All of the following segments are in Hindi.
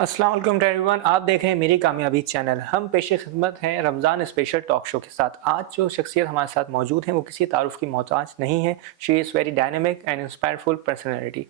अस्सलाम वालेकुम एवरीवन, आप देख रहे हैं मेरी कामयाबी चैनल। हम पेशे खिदमत हैं रमज़ान स्पेशल टॉक शो के साथ। आज जो शख्सियत हमारे साथ मौजूद हैं वो किसी तारुफ की मोहताज नहीं है। She is very dynamic and inspireful personality.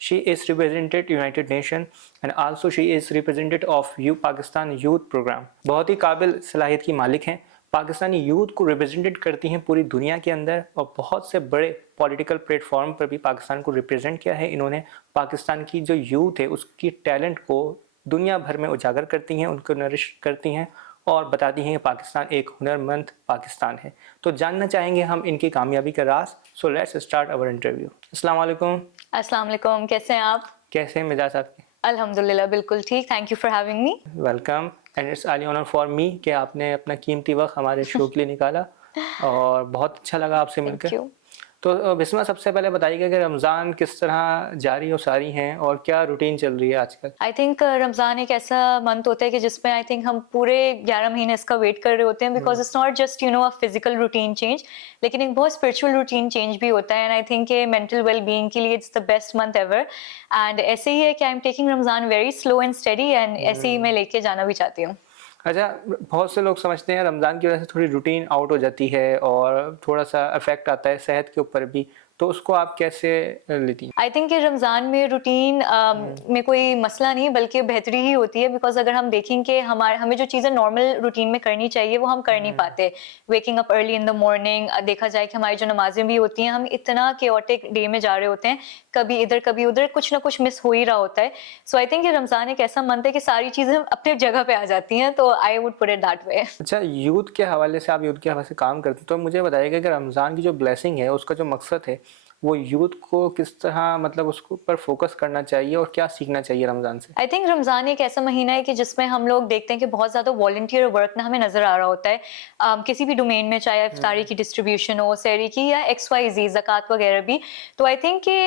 She is represented United Nation and also she is represented of you Pakistan youth program. बहुत ही काबिल सलाहियत की मालिक हैं। पाकिस्तानी यूथ को रिप्रेजेंटेड करती हैं पूरी दुनिया के अंदर और बहुत से बड़े पॉलिटिकल प्लेटफॉर्म पर भी पाकिस्तान को रिप्रेजेंट किया है इन्होंने। पाकिस्तान की जो यूथ है उसकी टैलेंट को दुनिया भर में उजागर करती हैं, उनको नरिश करती हैं और बताती हैं कि पाकिस्तान एक हुनरमंद पाकिस्तान है। तो जानना चाहेंगे हम इनकी कामयाबी का राज। So let's start our interview. अस्सलाम वालेकुम। अस्सलाम वालेकुम, कैसे हैं आप? कैसे हैं मिजाज आपके? अल्हम्दुलिल्लाह बिल्कुल ठीक। Thank you for having me. Welcome and it's आली ऑनर फॉर मी कि आपने अपना कीमती वक्त हमारे शो के लिए निकाला और बहुत अच्छा लगा आपसे थैंक मिलकर। यू। तो बिस्मा, सबसे पहले बताइएगा कि रमज़ान किस तरह जारी और सारी हैं और क्या रूटीन चल रही है आजकल? आई थिंक रमज़ान एक ऐसा मंथ होता है कि जिसमें आई थिंक हम पूरे 11 महीने इसका वेट कर रहे होते हैं, because it's not just a physical routine change, लेकिन एक बहुत स्पिरिचुअल रूटीन चेंज भी होता है। And I think mental well being के लिए it's the best month ever. And ऐसे ही है कि I am taking Ramzan very slow and steady, and ऐसे ही मैं लेके जाना भी चाहती हूँ। अच्छा, बहुत से लोग समझते हैं रमज़ान की वजह से थोड़ी रूटीन आउट हो जाती है और थोड़ा-सा इफ़ेक्ट आता है सेहत के ऊपर भी, तो उसको आप कैसे लेती हैं? आई थिंक कि रमज़ान में रूटीन में कोई मसला नहीं बल्कि बेहतरी ही होती है, बिकॉज अगर हम देखें कि हमें जो चीज़ें नॉर्मल रूटीन में करनी चाहिए वो हम कर नहीं पाते। Waking up early in the morning, देखा जाए कि हमारी जो नमाजें भी होती हैं, हम इतना केओटिक डे में जा रहे होते हैं, कभी इधर कभी उधर, कुछ ना कुछ मिस हो ही रहा होता है। सो आई थिंक ये रमज़ान एक ऐसा मंथ है कि सारी चीज़ें अपने जगह पे आ जाती हैं, तो I would put it that way. अच्छा, यूथ के हवाले से, आप यूथ के हवाले से काम करते हैं, तो मुझे बताइएगा कि रमज़ान की जो ब्लेसिंग है, उसका जो मकसद है, वो यूथ को किस तरह, मतलब उसको ऊपर फोकस करना चाहिए और क्या सीखना चाहिए रमज़ान से? आई थिंक रमज़ान एक ऐसा महीना है कि जिसमें हम लोग देखते हैं कि बहुत ज़्यादा वॉलंटियर वर्क ना हमें नज़र आ रहा होता है, किसी भी डोमेन में, चाहे इफ्तारी की डिस्ट्रीब्यूशन हो, सहरी की, या XYZ ज़कात वगैरह भी। तो आई थिंक कि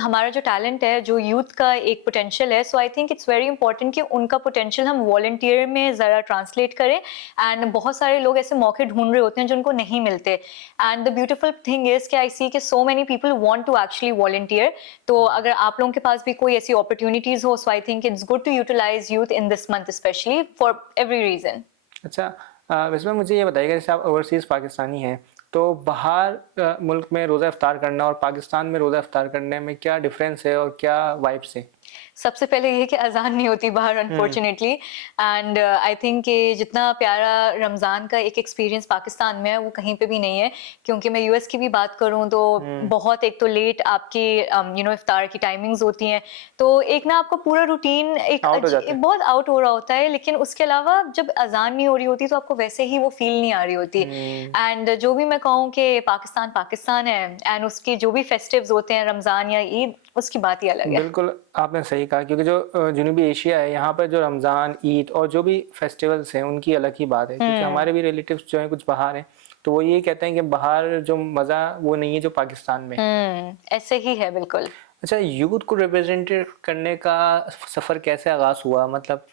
हमारा जो टैलेंट है, जो यूथ का एक पोटेंशियल है, so I think it's very important कि उनका पोटेंशियल हम वॉलंटियर में ज़रा ट्रांसलेट करें। एंड बहुत सारे लोग ऐसे मौके ढूंढ रहे होते हैं जिनको नहीं मिलते। And the beautiful thing is कि आई सी कि so many people want to actually volunteer. तो अगर आप लोगों के पास भी कोई ऐसी अपॉर्चुनिटीज हो, so I think it's good to utilize youth in this month specially for every region. अच्छा, वैसे मुझे ये बताइएगा, जैसे आप ओवरसीज़ पाकिस्तानी हैं, तो बाहर मुल्क में रोज़ा इफ्तार करना और पाकिस्तान में रोज़ा इफ्तार करने में क्या डिफरेंस है और क्या वाइब्स है? सबसे पहले ये कि अज़ान नहीं होती बाहर अनफॉर्चुनेटली। एंड आई थिंक कि जितना प्यारा रमज़ान का एक एक्सपीरियंस पाकिस्तान में है वो कहीं पे भी नहीं है, क्योंकि मैं US की भी बात करूं तो बहुत, एक तो लेट आपकी इफ्तार की टाइमिंग्स होती हैं, तो एक ना आपका पूरा रूटीन आउट हो जाते हैं। बहुत आउट हो रहा होता है। लेकिन उसके अलावा जब अज़ान नहीं हो रही होती तो आपको वैसे ही वो फील नहीं आ रही होती। एंड जो भी मैं कहूँ कि पाकिस्तान पाकिस्तान है, एंड उसकी जो भी फेस्टिव्स होते हैं, रमज़ान या ईद, उसकी बात ही अलग है। बिल्कुल, आपने सही कहा, क्योंकि जो जनूबी एशिया है, यहाँ पर जो रमज़ान, ईद और जो भी फेस्टिवल्स हैं उनकी अलग ही बात है, क्योंकि हमारे भी रिलेटिव्स जो हैं कुछ बाहर हैं, तो वो ये कहते हैं कि बाहर जो मज़ा वो नहीं है जो पाकिस्तान में है। ऐसे ही है बिल्कुल। अच्छा, यूथ को रिप्रेजेंट करने का सफ़र कैसे आगाज़ हुआ, मतलब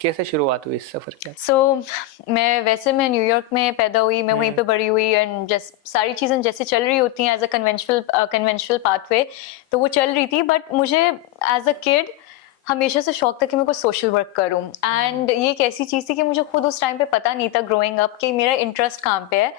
कैसे शुरुआत हुई इस सफ़र की? मैं न्यूयॉर्क में पैदा हुई, मैं वहीं पे बड़ी हुई, एंड जैसे सारी चीज़ें जैसे चल रही होती हैं एज अ कन्वेंशनल पाथवे, तो वो चल रही थी। बट मुझे एज अ किड हमेशा से शौक था कि मैं कुछ सोशल वर्क करूं। एंड ये एक ऐसी चीज़ थी कि मुझे खुद उस टाइम पे पता नहीं था ग्रोइंग अप कि मेरा इंटरेस्ट कहाँ पे है,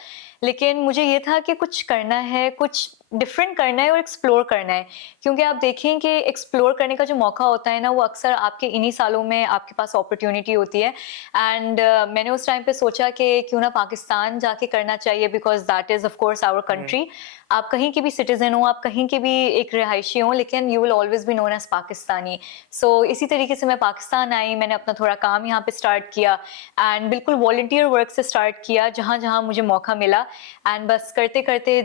लेकिन मुझे ये था कि कुछ करना है, कुछ डिफरेंट करना है और एक्सप्लोर करना है। क्योंकि आप देखें कि एक्सप्लोर करने का जो मौका होता है ना, वो अक्सर आपके इन्हीं सालों में आपके पास अपॉर्चुनिटी होती है। एंड मैंने उस टाइम पे सोचा कि क्यों ना पाकिस्तान जाके करना चाहिए, because that is of course our country. आप कहीं के भी सिटीजन हो, आप कहीं के भी एक रिहायशी हो, लेकिन you will always be known as Pakistani. So इसी तरीके से मैं पाकिस्तान आई, मैंने अपना थोड़ा काम यहाँ पे स्टार्ट किया, एंड बिल्कुल वॉलंटियर वर्क से स्टार्ट किया जहाँ जहाँ मुझे मौका मिला। एंड बस करते करते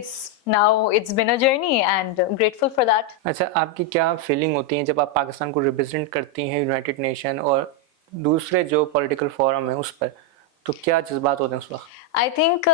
it's been a journey and grateful for that. अच्छा, आपकी क्या फीलिंग होती है जब आप पाकिस्तान को रिप्रेजेंट करती हैं यूनाइटेड नेशन और दूसरे जो पॉलिटिकल फोरम है उस पर, तो क्या जज्बात होते हैं उस वक्त? आई थिंक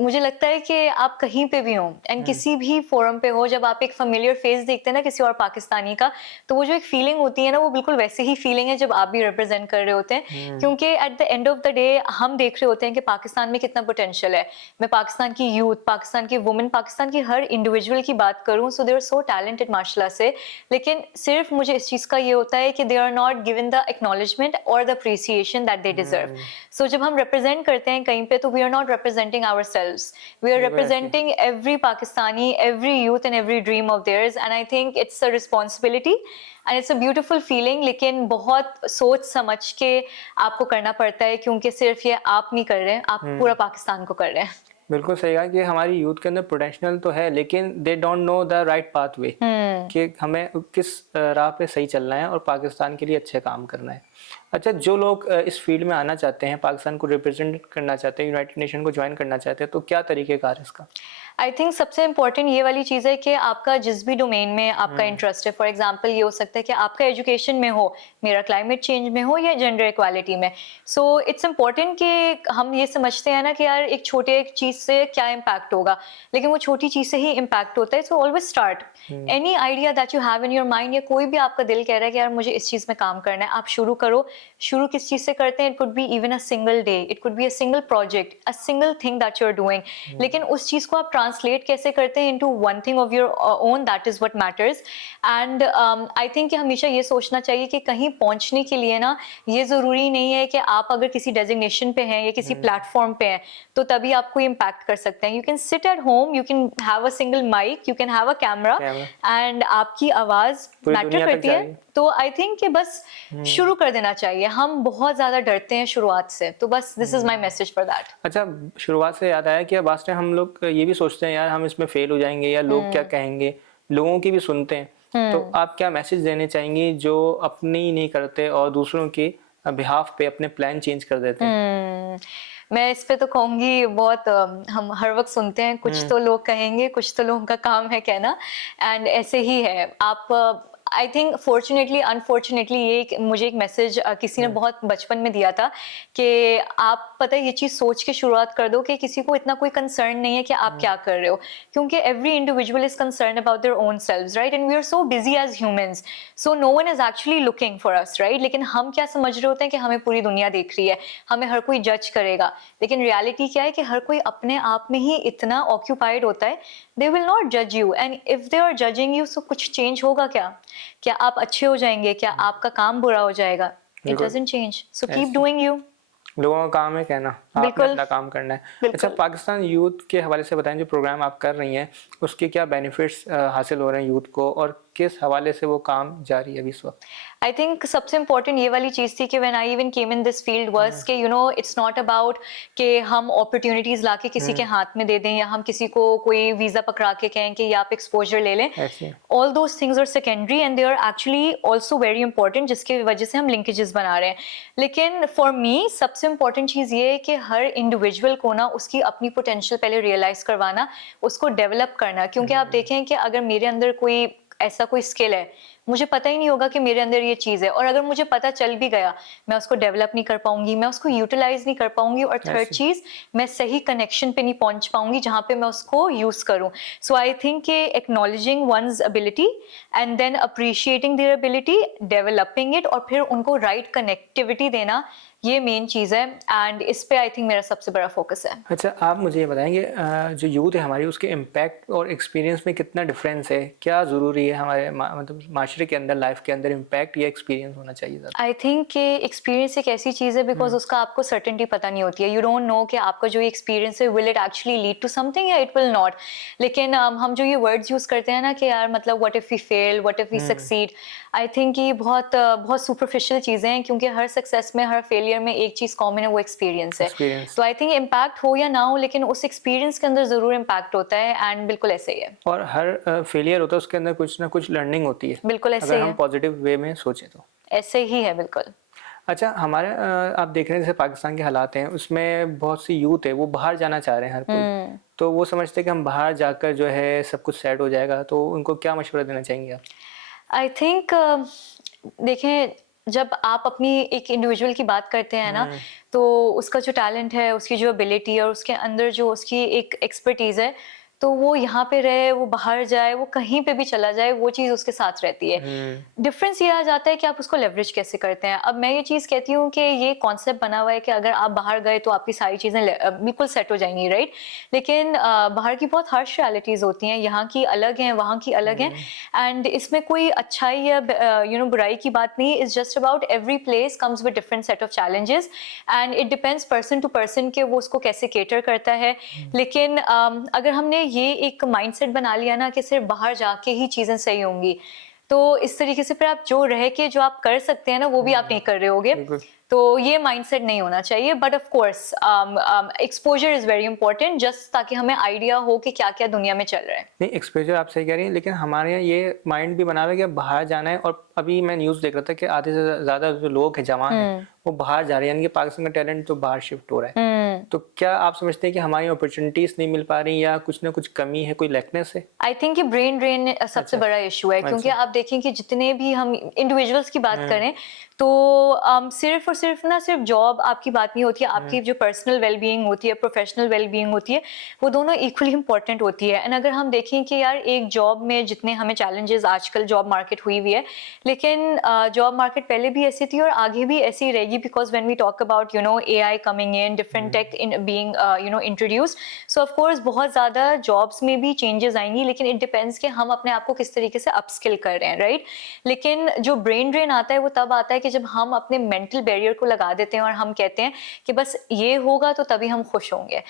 मुझे लगता है कि आप कहीं पे भी हो एंड किसी भी फोरम पे हो, जब आप एक फेमिलियर फेस देखते हैं ना किसी और पाकिस्तानी का, तो वो जो एक फीलिंग होती है ना, वो बिल्कुल वैसे ही फीलिंग है जब आप भी रिप्रेजेंट कर रहे होते हैं। क्योंकि at the end of the day हम देख रहे होते हैं कि पाकिस्तान में कितना पोटेंशियल है। मैं पाकिस्तान की यूथ, पाकिस्तान की वुमेन, पाकिस्तान की हर इंडिविजुअल की बात करूं, सो दे आर सो टैलेंटेड माशाल्लाह से। लेकिन सिर्फ मुझे इस चीज़ का ये होता है कि they are not given the acknowledgement और the appreciation that they deserve. So जब हम रिप्रेजेंट करते हैं कहीं पे, तो we are not representing ourselves, we are representing every Pakistani, every youth and every dream of theirs, and I think it's a responsibility and it's a beautiful feeling. लेकिन बहुत सोच समझ के आपको करना पड़ता है, क्योंकि सिर्फ ये आप नहीं कर रहे हैं, आप पूरा पाकिस्तान को कर रहे हैं। बिल्कुल सही कहा कि हमारी यूथ के अंदर पोटेंशियल तो है, लेकिन they don't know the right pathway कि हमें किस राह पे सही चलना है और पाकिस्तान के लिए अच्छे काम करना है। अच्छा, जो लोग इस फील्ड में आना चाहते हैं, पाकिस्तान को रिप्रेजेंट करना चाहते हैं, यूनाइटेड नेशन को ज्वाइन करना चाहते हैं, तो क्या तरीक़ेकार है इसका? आई थिंक सबसे इंपॉर्टेंट ये वाली चीज़ है कि आपका जिस भी डोमेन में आपका इंटरेस्ट है, फॉर एग्जांपल ये हो सकता है कि आपका एजुकेशन में हो, मेरा क्लाइमेट चेंज में हो, या जेंडर इक्वालिटी में। सो इट्स इंपॉर्टेंट कि हम ये समझते हैं ना कि यार एक छोटे एक चीज़ से क्या इम्पैक्ट होगा, लेकिन वो छोटी चीज़ से ही इम्पैक्ट होता है। So always start any idea that you have in your mind, या कोई भी आपका दिल कह रहा है कि यार मुझे इस चीज़ में काम करना है, आप शुरू करो। शुरू किस चीज़ से करते हैं? It could be even a single day, it could be a single project, a single thing that you are doing. लेकिन उस चीज़ को आप ट्रांसलेट कैसे करते हैं into one thing of your own, that is what matters. And I think कि हमेशा ये सोचना चाहिए कि कहीं पहुंचने के लिए ना, ये ज़रूरी नहीं है कि आप अगर किसी डेजिग्नेशन पे हैं या किसी प्लेटफॉर्म पे हैं तो तभी आपको इम्पैक्ट कर सकते हैं। You can sit at home, you can have a single mic, you can have a camera, and आपकी आवाज़ मैटर करती है। तो आई थिंक कि बस शुरू कर देना चाहिए। हम बहुत ज़्यादा डरते हैं शुरुआत से, तो बस this is my message for that. अच्छा, शुरुआत से याद आया कि अब वास्ते हम लोग ये भी सोचते हैं यार हम इसमें फेल हो जाएंगे या लोग क्या कहेंगे, लोगों की भी सुनते हैं। तो आप क्या मैसेज देने चाहेंगी जो अपनी नहीं करते और दूसरों के बिहाफ पे अपने प्लान चेंज कर देते हैं? मैं इस पे तो कहूंगी बहुत हम हर वक्त सुनते हैं, कुछ तो लोग कहेंगे, कुछ तो लोगों का काम है कहना, एंड ऐसे ही है। आप आई थिंक फॉर्चुनेटली अनफॉर्चुनेटली ये मुझे एक मैसेज किसी ने बहुत बचपन में दिया था कि आप पता है ये चीज़ सोच के शुरुआत कर दो कि किसी को इतना कोई कंसर्न नहीं है कि आप क्या कर रहे हो, क्योंकि every individual is concern about their own selves, right? And we are so busy as humans, so no one is actually looking for us, right? लेकिन हम क्या समझ रहे होते हैं कि हमें पूरी दुनिया देख रही है, हमें हर कोई जज करेगा। लेकिन रियलिटी क्या है कि हर कोई अपने आप में ही इतना ऑक्यूपाइड होता है, दे विल नॉट जज you, and if they are judging you, so कुछ चेंज होगा क्या? क्या आप अच्छे हो जाएंगे? क्या आपका काम बुरा हो जाएगा? It doesn't change, so keep doing you. लोगों का काम है कहना, आपने अपना काम करना है। अच्छा, पाकिस्तान यूथ के हवाले से बताएं, जो प्रोग्राम आप कर रही हैं उसके क्या बेनिफिट्स हासिल हो रहे हैं यूथ को, और किस हवाले से वो काम जारी है अभी इस वक्त? आई थिंक सबसे इंपॉर्टेंट ये वाली चीज़ थी कि when I even came in this field was कि you know it's not about कि हम अपॉर्चुनिटीज़ लाके किसी के हाथ में दे दें, या हम किसी को कोई वीज़ा पकड़ा के कहें कि ये आप एक्सपोजर ले लें। All those things are secondary and they are actually also very important, जिसकी वजह से हम लिंकेजेस बना रहे हैं। लेकिन फॉर मी सबसे इंपॉर्टेंट चीज़ ये है कि हर इंडिविजुअल को ना उसकी अपनी पोटेंशियल पहले रियलाइज़ करवाना, उसको डेवलप करना। क्योंकि आप देखें कि अगर मेरे अंदर कोई ऐसा कोई स्किल है, मुझे पता ही नहीं होगा कि मेरे अंदर ये चीज़ है, और अगर मुझे पता चल भी गया, मैं उसको डेवलप नहीं कर पाऊंगी, मैं उसको यूटिलाइज नहीं कर पाऊंगी, और थर्ड चीज़, मैं सही कनेक्शन पे नहीं पहुंच पाऊंगी जहां पे मैं उसको यूज़ करूं। सो आई थिंक कि acknowledging one's ability and then appreciating their ability, developing it, और फिर उनको राइट कनेक्टिविटी देना, ये मेन चीज़ है। एंड इस पे आई थिंक मेरा सबसे बड़ा फोकस है। अच्छा, आप मुझे ये बताएंगे जो यूथ है हमारी, उसके इम्पैक्ट और एक्सपीरियंस में कितना डिफरेंस है? क्या ज़रूरी है हमारे मतलब माशरे के अंदर, लाइफ के अंदर इम्पैक्ट या एक्सपीरियंस होना चाहिए? आई थिंक कि एक्सपीरियंस एक ऐसी चीज़ है, बिकॉज उसका आपको सर्टेनिटी पता नहीं होती है। यू डोंट नो कि आपका जो एक्सपीरियंस है will it actually lead to something या इट विल नॉट। लेकिन हम जो ये वर्ड्स यूज़ करते हैं ना कि यार मतलब what if we fail, what if we succeed, I think ये बहुत बहुत सुपरफिशियल चीज़ें हैं, क्योंकि हर सक्सेस में, हर फेलियर में एक चीज़ कॉमन है, वो एक्सपीरियंस है। तो आई थिंक इम्पैक्ट हो या ना हो, लेकिन उस एक्सपीरियंस के अंदर ज़रूर इम्पैक्ट होता है, एंड बिल्कुल ऐसे ही है। और हर फेलियर होता है, उसके अंदर कुछ ना कुछ लर्निंग होती है। बिल्कुल ऐसे अगर हम पॉजिटिव वे में सोचें तो ऐसे ही है, बिल्कुल। अच्छा, हमारे आप देख रहे हैं जैसे पाकिस्तान के हालात हैं, उसमें बहुत सी यूथ है वो बाहर जाना चाह रहे हैं हर कोई, तो वो समझते हैं कि हम बाहर जाकर जो है सब कुछ सेट हो जाएगा, तो उनको क्या मशवरा देना चाहेंगे आप? आई थिंक देखें, जब आप अपनी एक इंडिविजुअल की बात करते हैं ना, तो उसका जो टैलेंट है, उसकी जो एबिलिटी है और उसके अंदर जो उसकी एक एक्सपर्टीज है, तो वो यहाँ पे रहे, वो बाहर जाए, वो कहीं पे भी चला जाए, वो चीज़ उसके साथ रहती है। डिफरेंस ये आ जाता है कि आप उसको लेवरेज कैसे करते हैं। अब मैं ये चीज़ कहती हूँ कि ये कॉन्सेप्ट बना हुआ है कि अगर आप बाहर गए तो आपकी सारी चीज़ें बिल्कुल सेट हो जाएंगी, राइट? लेकिन बाहर की बहुत हार्श रियलिटीज़ होती हैं, यहाँ की अलग हैं, वहाँ की अलग हैं, एंड इसमें कोई अच्छाई या बुराई की बात नहीं। It's just about every place comes with different set of challenges, and it depends person to person के वो उसको कैसे केटर करता है। लेकिन अगर हमने ये एक माइंडसेट बना लिया ना कि सिर्फ बाहर जाके ही चीज़ें सही होंगी, तो इस तरीके से फिर आप जो रह के जो आप कर सकते हैं ना, वो भी आप नहीं कर रहे होगे। तो ये माइंडसेट नहीं होना चाहिए। But of course exposure is very important, just ताकि हमें आइडिया हो कि क्या क्या दुनिया में चल रहा है। नहीं, एक्सपोजर आप सही कह रही हैं, लेकिन हमारे यहाँ ये माइंड भी बना हुआ है कि अब बाहर जाना है। और अभी मैं न्यूज़ देख रहा था कि आधे से ज़्यादा जो लोग हैं, जवान हैं, वो बाहर जा रहे हैं, यानी कि पाकिस्तान का टैलेंट तो बाहर शिफ्ट हो रहा है। तो क्या आप समझते हैं कि हमारी अपॉर्चुनिटीज नहीं मिल पा रही, या कुछ ना कुछ कमी है, कोई लैकनेस है? आई थिंक कि ब्रेन ड्रेन सबसे बड़ा इशू है, क्योंकि आप देखें कि जितने भी हम इंडिविजुअल्स की बात करें, तो सिर्फ और सिर्फ ना सिर्फ जॉब आपकी बात नहीं होती है, आपकी जो पर्सनल वेलबींग होती है, प्रोफेशनल वेलबींग होती है, वो दोनों इक्वली इंपॉर्टेंट होती है। एंड अगर हम देखें कि यार एक जॉब में जितने हमें चैलेंजेस, आजकल जॉब मार्केट हुई हुई है, लेकिन जॉब मार्केट पहले भी ऐसी थी और आगे भी ऐसी ही रहेगी, because when we talk about AI coming in, different tech in being introduced, so of course बहुत ज़्यादा जॉब्स में भी चेंजेस आएंगी, लेकिन इट डिपेंड्स कि हम अपने आप को किस तरीके से अपस्किल कर रहे हैं, राइट? लेकिन जो ब्रेन ड्रेन आता है वो तब आता है कि जब हम अपने मेंटल बैरियर को लगा देते हैं और हम कहते हैं कि बस ये होगा तो तभी हम खुश होंगे,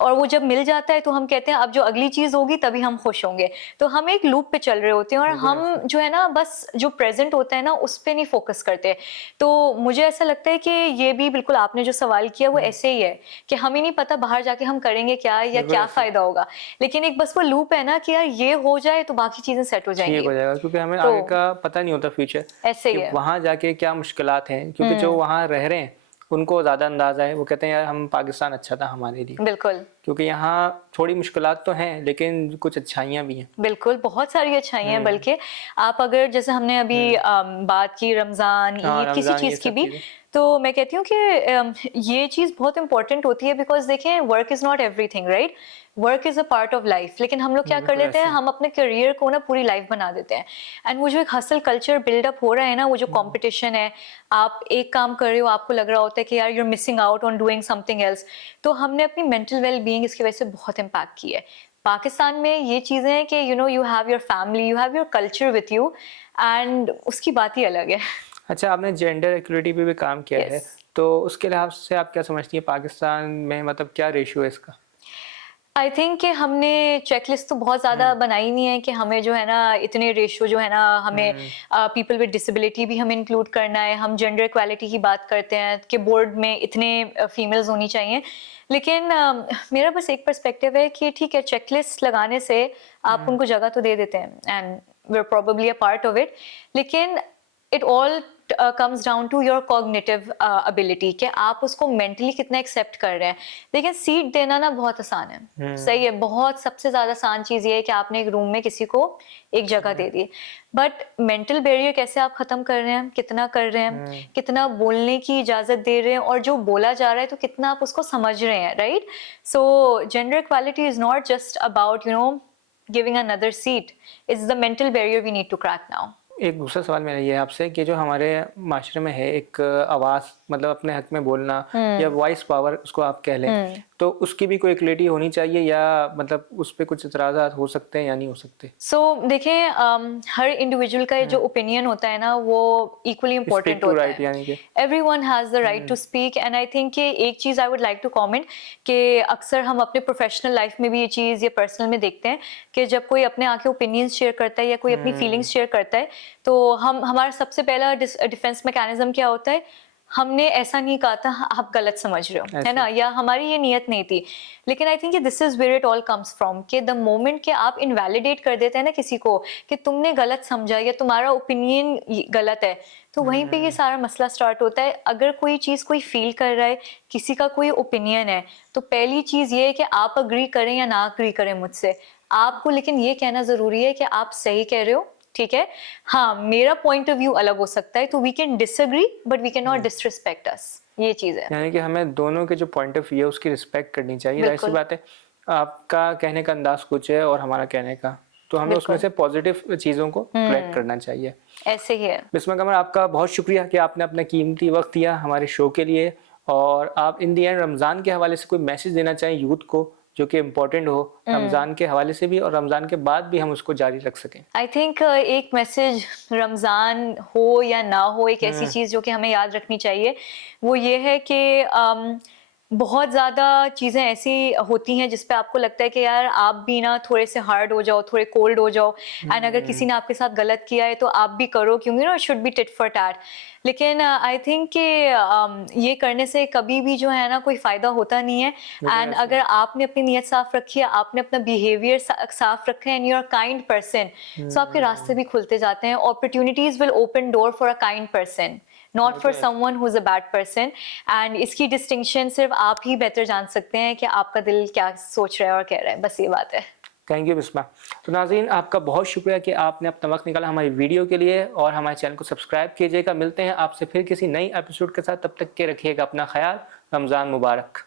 और वो जब मिल जाता है तो हम कहते हैं अब जो अगली चीज होगी तभी हम खुश होंगे। तो हम एक लूप पे चल रहे होते हैं और हम जो है ना बस जो प्रेजेंट होता है ना उस पे नहीं फोकस करते। तो मुझे ऐसा लगता है कि ये भी बिल्कुल आपने जो सवाल किया वो ऐसे ही है कि हमें नहीं पता बाहर जाके हम करेंगे क्या या क्या फायदा होगा, लेकिन एक बस वो लूप है ना कि यार ये हो जाए तो बाकी चीजें सेट हो जाएंगी, ठीक हो जाएगा, क्योंकि हमें तो आगे का पता नहीं होता फ्यूचर, ऐसे ही कि है। वहाँ जाके क्या मुश्किलात हैं। क्योंकि जो वहाँ रह रहे हैं उनको ज़्यादा अंदाज़ा है, वो कहते हैं यार हम पाकिस्तान अच्छा था हमारे लिए। बिल्कुल क्योंकि यहाँ थोड़ी मुश्किलात तो हैं, लेकिन कुछ अच्छाइयाँ भी हैं। बिल्कुल, बहुत सारी अच्छाई हैं। बल्कि आप अगर जैसे हमने अभी बात की रमज़ान, ईद, किसी रमज़ान, ये चीज़ की सब भी, चीज़ें। तो मैं कहती हूँ कि ये चीज़ बहुत इंपॉर्टेंट होती है, बिकॉज देखें work is not everything, right? Work is a part of life, लेकिन हम लोग क्या कर लेते हैं, हम अपने करियर को ना पूरी लाइफ बना देते हैं। एंड वो जो एक हसल कल्चर बिल्डअप हो रहा है ना, वो जो कंपटीशन है, आप एक काम कर रहे हो, आपको लग रहा होता है कि यार you are missing out on doing something else, तो हमने अपनी मेंटल वेल बीइंग इसकी वजह से बहुत इम्पैक्ट की है। पाकिस्तान में ये चीज़ें हैं कि you have your family, you have your culture with you, and उसकी बात ही अलग है। अच्छा, आपने जेंडर इक्वलिटी पे भी काम किया है, तो उसके लिहाज से आप क्या समझती हैं पाकिस्तान में, मतलब क्या रेशियो है इसका? आई थिंक कि हमने चेकलिस्ट तो बहुत ज़्यादा बनाई नहीं है कि हमें जो है ना इतने रेशियो जो है ना, हमें पीपल विद डिसेबिलिटी भी हमें इंक्लूड करना है। हम जेंडर इक्वालिटी की बात करते हैं कि बोर्ड में इतने फीमेल्स होनी चाहिए, लेकिन मेरा बस एक पर्सपेक्टिव है कि ठीक है, चेकलिस्ट लगाने से आप उनको जगह तो दे देते हैं and we are probably a part of it, लेकिन it all comes down to your cognitive ability कि आप उसको मेंटली कितना एक्सेप्ट कर रहे हैं। देखिए, सीट देना ना बहुत आसान है, सही है, बहुत सबसे ज्यादा आसान चीज ये है कि आपने एक रूम में किसी को एक जगह दे दी, बट मेंटल बैरियर कैसे आप खत्म कर रहे हैं, कितना कर रहे हैं, कितना बोलने की इजाजत दे रहे हैं, और जो बोला जा रहा है तो कितना आप उसको समझ रहे हैं, right? So gender equality is not just about giving another seat, it's the mental barrier we need to crack now. एक दूसरा सवाल मेरा ये है आपसे कि जो हमारे माशरे में है एक आवाज़, मतलब अपने हक में बोलना या वॉइस पावर उसको आप कह लें, तो उसकी भी कोई इक्वलिटी होनी चाहिए, या मतलब उस पर कुछ इतराज़ात हो सकते हैं या नहीं हो सकते? देखें, हर इंडिविजुअल का जो ओपिनियन होता है ना वो इक्वली इम्पोर्टेंट होता राइट, है। यानी कि everyone has the right to speak, and I think कि एक चीज़ I would like to comment कि अक्सर हम अपने प्रोफेशनल लाइफ में भी ये चीज़ या पर्सनल में देखते हैं कि जब कोई अपने आके ओपिनियंस शेयर करता है या कोई अपनी फीलिंग्स शेयर करता है, तो हमारा सबसे पहला डिफेंस मैकेनिज्म क्या होता है, हमने ऐसा नहीं कहा था, आप गलत समझ रहे हो, है ना, या हमारी ये नियत नहीं थी। लेकिन I think this is where it all comes from कि द मोमेंट कि आप इनवैलिडेट कर देते हैं ना किसी को कि तुमने गलत समझा या तुम्हारा ओपिनियन गलत है, तो वहीं पे ये सारा मसला स्टार्ट होता है। अगर कोई चीज़ कोई फील कर रहा है, किसी का कोई ओपिनियन है, तो पहली चीज़ ये है कि आप अग्री करें या ना अग्री करें मुझसे, आपको लेकिन ये कहना ज़रूरी है कि आप सही कह रहे हो, ठीक है, हाँ मेरा पॉइंट ऑफ व्यू अलग हो सकता है, तो we can disagree but we can not disrespect us, ये चीज है। यानी कि हमें दोनों के जो पॉइंट ऑफ व्यू है उसकी रिस्पेक्ट करनी चाहिए। जाहिर सी बिल्कुल। बात है, आपका कहने का अंदाज कुछ है और हमारा कहने का, तो हमें उसमें बिल्कुल। से पॉजिटिव चीज़ों को कलेक्ट करना चाहिए। ऐसे ही है। बिस्मा कमर, आपका बहुत शुक्रिया कि आपने अपना कीमती वक्त दिया हमारे शो के लिए, और आप इन दी एंड रमज़ान के हवाले से कोई मैसेज देना चाहें यूथ को जो कि इम्पोर्टेंट हो, रमज़ान के हवाले से भी और रमज़ान के बाद भी हम उसको जारी रख सकें। आई थिंक एक मैसेज, रमज़ान हो या ना हो, एक ऐसी चीज़ जो कि हमें याद रखनी चाहिए वो ये है कि बहुत ज़्यादा चीज़ें ऐसी होती हैं जिस पे आपको लगता है कि यार आप भी ना थोड़े से हार्ड हो जाओ, थोड़े कोल्ड हो जाओ, एंड अगर किसी ने आपके साथ गलत किया है तो आप भी करो, क्योंकि ना should be tit for tat. लेकिन आई थिंक कि ये करने से कभी भी जो है ना कोई फ़ायदा होता नहीं है। एंड अगर आपने अपनी नीयत साफ रखी है, आपने अपना बिहेवियर साफ रखा है, and you are kind person, so आपके रास्ते भी खुलते जाते हैं। Opportunities will open door for a kind person, not for someone who is a bad person. And इसकी डिस्टिंक्शन सिर्फ आप ही बेहतर जान सकते हैं कि आपका दिल क्या सोच रहा है और कह रहा है, बस ये बात है। Thank you Bisma. तो नाज़रीन, आपका बहुत शुक्रिया कि आपने अपना वक्त निकाला हमारी वीडियो के लिए, और हमारे चैनल को सब्सक्राइब कीजिएगा। मिलते हैं आपसे फिर किसी नई एपिसोड के साथ, तब तक के रखिएगा अपना ख्याल। रमज़ान मुबारक।